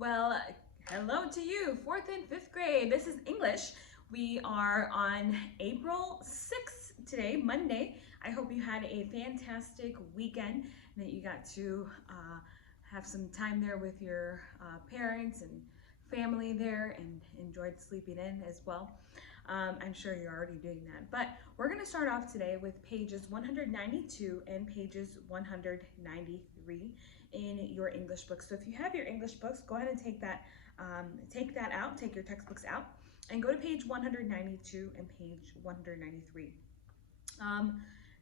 Well, hello to you, fourth and fifth grade. This is English. We are on April 6th today, Monday. I hope you had a fantastic weekend and that you got to have some time there with your parents and family there and enjoyed sleeping in as well. I'm sure you're already doing that. But we're going to start off today with pages 192 and pages 193 in your English books. So if you have your English books, go ahead and take that out, take your textbooks out, and go to page 192 and page 193.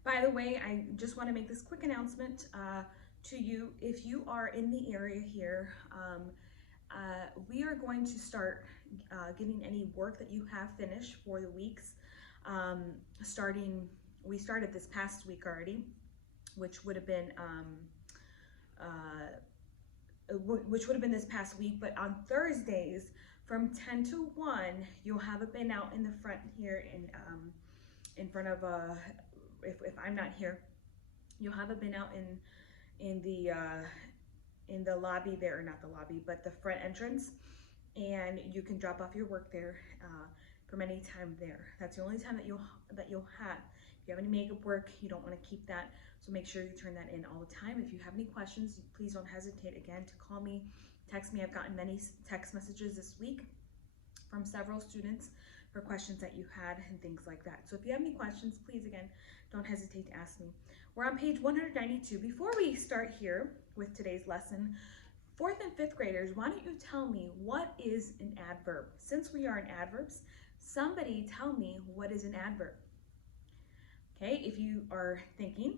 By the way, I just want to make this quick announcement to you. If you are in the area here, we are going to start getting any work that you have finished for the weeks. We started this past week already, which would have been this past week, but on Thursdays from 10 to 1, you'll have it bin out in the front here in front of, if I'm not here, you'll have it bin out in the lobby there, or not the lobby, but the front entrance, and you can drop off your work there from any time there. That's the only time that you'll have. If you have any makeup work, you don't want to keep that, so make sure you turn that in all the time. If you have any questions, please don't hesitate again to call me, text me. I've gotten many text messages this week from several students for questions that you had and things like that. So if you have any questions, please again, don't hesitate to ask me. We're on page 192. Before we start here with today's lesson, fourth and fifth graders, why don't you tell me what is an adverb? Since we are in adverbs, somebody tell me what is an adverb. Okay, if you are thinking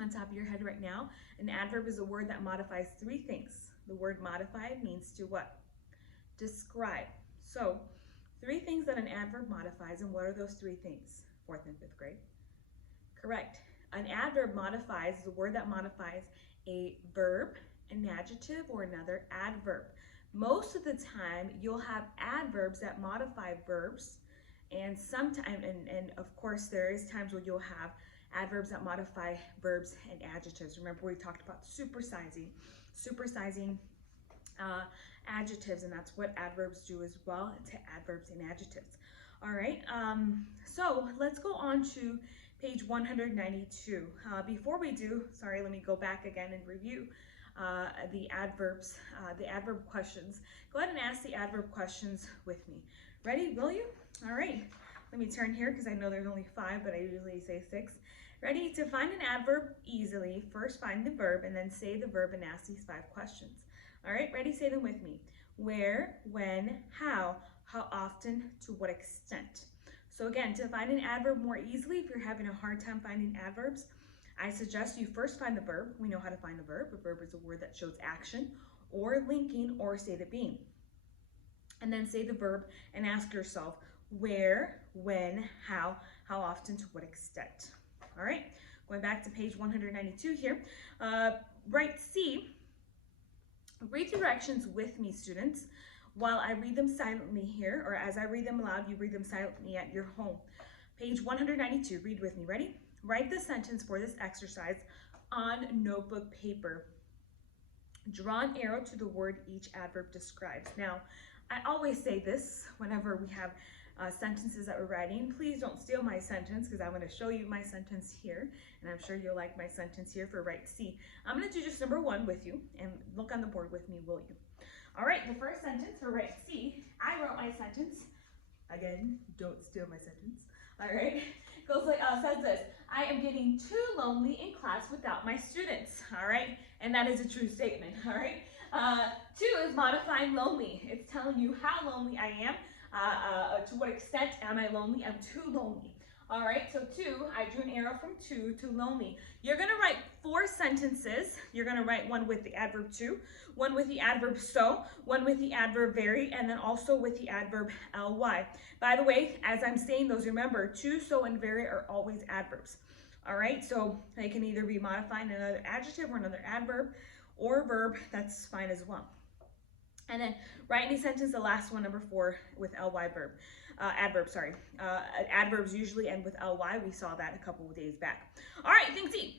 on top of your head right now, an adverb is a word that modifies three things. The word modify means to what? Describe. So, three things that an adverb modifies, and what are those three things? Fourth and fifth grade. Correct. An adverb modifies is a word that modifies a verb, an adjective, or another adverb. Most of the time, you'll have adverbs that modify verbs, and sometimes, and of course, there is times where you'll have adverbs that modify verbs and adjectives. Remember, we talked about supersizing adjectives, and that's what adverbs do as well, to adverbs and adjectives. All right, so let's go on to page 192. Before we do, sorry, let me go back again and review the adverbs, the adverb questions. Go ahead and ask the adverb questions with me. Ready, will you? All right, let me turn here because I know there's only 5, but I usually say 6. Ready? To find an adverb easily, first find the verb and then say the verb and ask these 5 questions. All right, ready? Say them with me. Where, when, how often, to what extent. So again, to find an adverb more easily, if you're having a hard time finding adverbs, I suggest you first find the verb. We know how to find the verb. A verb is a word that shows action or linking or state of being. And then say the verb and ask yourself where, when, how often, to what extent. All right, going back to page 192 here. Write C. Read directions with me, students, while I read them silently here, or as I read them aloud, you read them silently at your home. Page 192, read with me. Ready? Write the sentence for this exercise on notebook paper. Draw an arrow to the word each adverb describes. Now, I always say this whenever we have sentences that we're writing. Please don't steal my sentence because I'm going to show you my sentence here, and I'm sure you'll like my sentence here for Write C. I'm going to do just number 1 with you, and look on the board with me, will you? All right, the first sentence for Write C, I wrote my sentence. Again, don't steal my sentence. All right, goes like, says this: I am getting too lonely in class without my students. All right, and that is a true statement. All right, 2 is modifying lonely. It's telling you how lonely I am. To what extent am I lonely? I'm too lonely. All right, so 2, I drew an arrow from 2 to lonely. You're gonna write 4 sentences. You're gonna write one with the adverb to, one with the adverb so, one with the adverb very, and then also with the adverb ly. By the way, as I'm saying those, remember, to, so, and very are always adverbs. All right, so they can either be modifying another adjective or another adverb or verb. That's fine as well. And then write any sentence, the last one, number 4, with ly verb. Adverbs, sorry. Adverbs usually end with ly. We saw that a couple of days back. All right, thing C.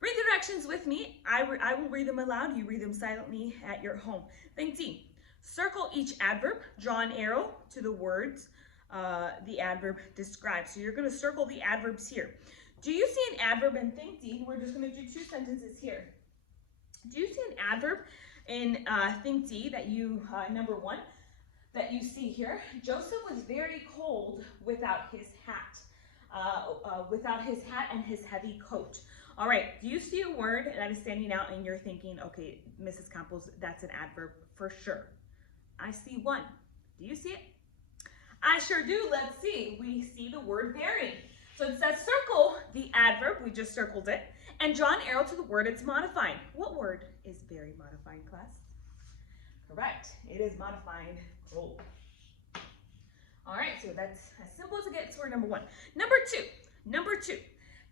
Read the directions with me. I will read them aloud. You read them silently at your home. Think D. Circle each adverb. Draw an arrow to the words the adverb describes. So you're going to circle the adverbs here. Do you see an adverb in Think D? We're just going to do 2 sentences here. Do you see an adverb in Think D that you, number 1, that you see here? Joseph was very cold without his hat. And his heavy coat. All right, do you see a word that is standing out and you're thinking, okay, Mrs. Campos, that's an adverb for sure? I see one. Do you see it? I sure do. Let's see. We see the word very. So it says circle the adverb, we just circled it, and draw an arrow to the word it's modifying. What word is very modifying, class? Correct. It is modifying cold. All right, so that's as simple as it gets for number 1. Number 2,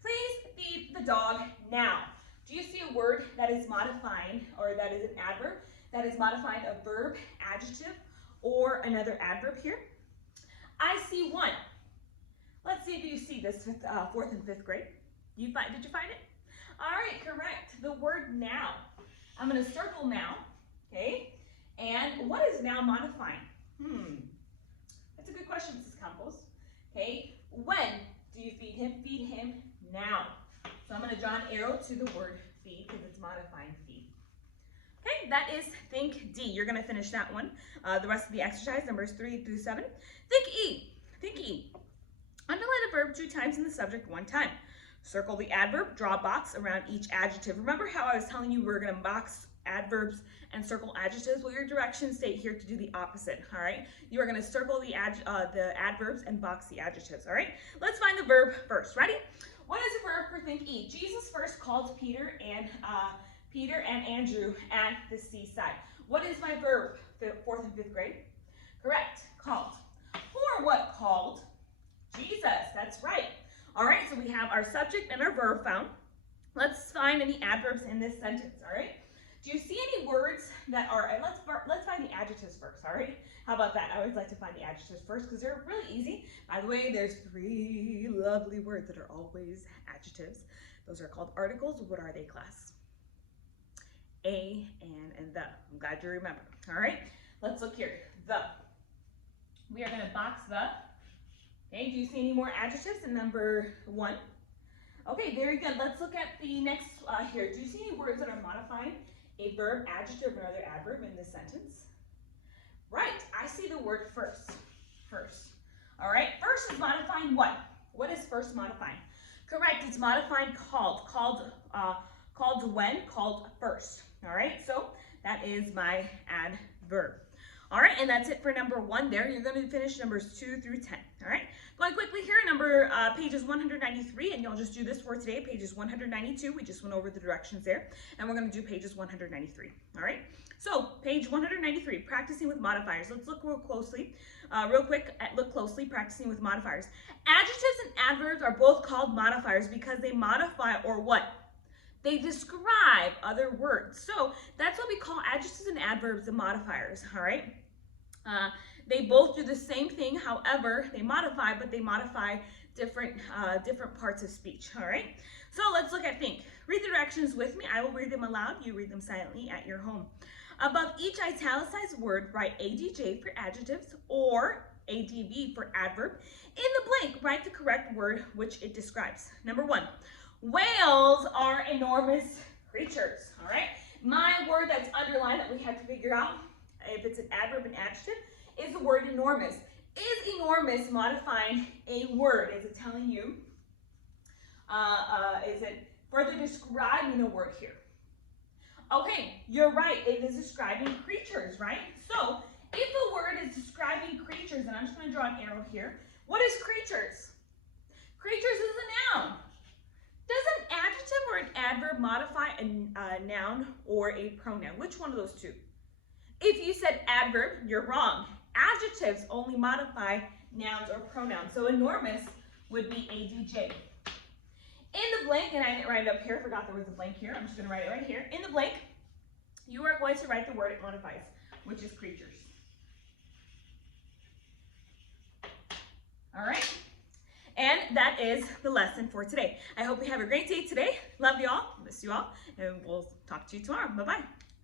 please feed the dog now. Do you see a word that is modifying, or that is an adverb, that is modifying a verb, adjective, or another adverb here? I see one. Let's see if you see this with 4th and 5th grade. Did you find it? All right, correct. The word now. I'm going to circle now, okay? And what is now modifying? That's a good question, Mrs. Campos. Okay, when do you feed him? Feed him now. So I'm going to draw an arrow to the word feed because it's modifying feed. Okay, that is Think D. You're going to finish that one. The rest of the exercise, numbers 3 through 7. Think E. Think E. Underline a verb 2 times in the subject 1 time. Circle the adverb, draw a box around each adjective. Remember how I was telling you we're going to box adverbs and circle adjectives? Well, your directions state here to do the opposite, all right? You are going to circle the adverbs and box the adjectives, all right? Let's find the verb first. Ready? What is a verb for Think E? Jesus first called Peter and Andrew at the seaside. What is my verb, 4th and 5th grade? Correct, called. For what called? Jesus, that's right. All right, so we have our subject and our verb found. Let's find any adverbs in this sentence, all right? Do you see any words that are, and let's find the adjectives first, all right? How about that? I always like to find the adjectives first because they're really easy. By the way, there's 3 lovely words that are always adjectives. Those are called articles. What are they, class? A, and the. I'm glad you remember, all right? Let's look here, the. We are gonna box the. Okay, do you see any more adjectives in number 1? Okay, very good. Let's look at the next here. Do you see any words that are modifying a verb, adjective, or another adverb in this sentence? Right, I see the word first. First. All right, first is modifying what? What is first modifying? Correct, it's modifying called. Called when? Called first. All right, so that is my adverb. All right, and that's it for number 1 there. You're going to finish numbers 2 through 10. All right, going quickly here, pages 193, and you'll just do this for today, pages 192. We just went over the directions there, and we're going to do pages 193. All right, so page 193, practicing with modifiers. Let's look real closely, look closely, practicing with modifiers. Adjectives and adverbs are both called modifiers because they modify or what? They describe other words. So that's what we call adjectives and adverbs and modifiers, all right? They both do the same thing, however, they modify, but they modify different parts of speech, all right? So let's look at think. Read the directions with me. I will read them aloud. You read them silently at your home. Above each italicized word, write ADJ for adjectives or ADV for adverb. In the blank, write the correct word which it describes. Number 1. Whales are enormous creatures, all right? My word that's underlined that we have to figure out if it's an adverb and adjective is the word enormous. Is enormous modifying a word? Is it telling you, is it further describing a word here? Okay, you're right, it is describing creatures, right? So if the word is describing creatures, and I'm just gonna draw an arrow here, what is creatures? Creatures is a noun. Does an adjective or an adverb modify a noun or a pronoun? Which one of those two? If you said adverb, you're wrong. Adjectives only modify nouns or pronouns. So enormous would be ADJ. In the blank, and I didn't write it up here, forgot there was a blank here. I'm just going to write it right here. In the blank, you are going to write the word it modifies, which is creatures. All right. And that is the lesson for today. I hope you have a great day today. Love you all, miss you all, and we'll talk to you tomorrow. Bye-bye.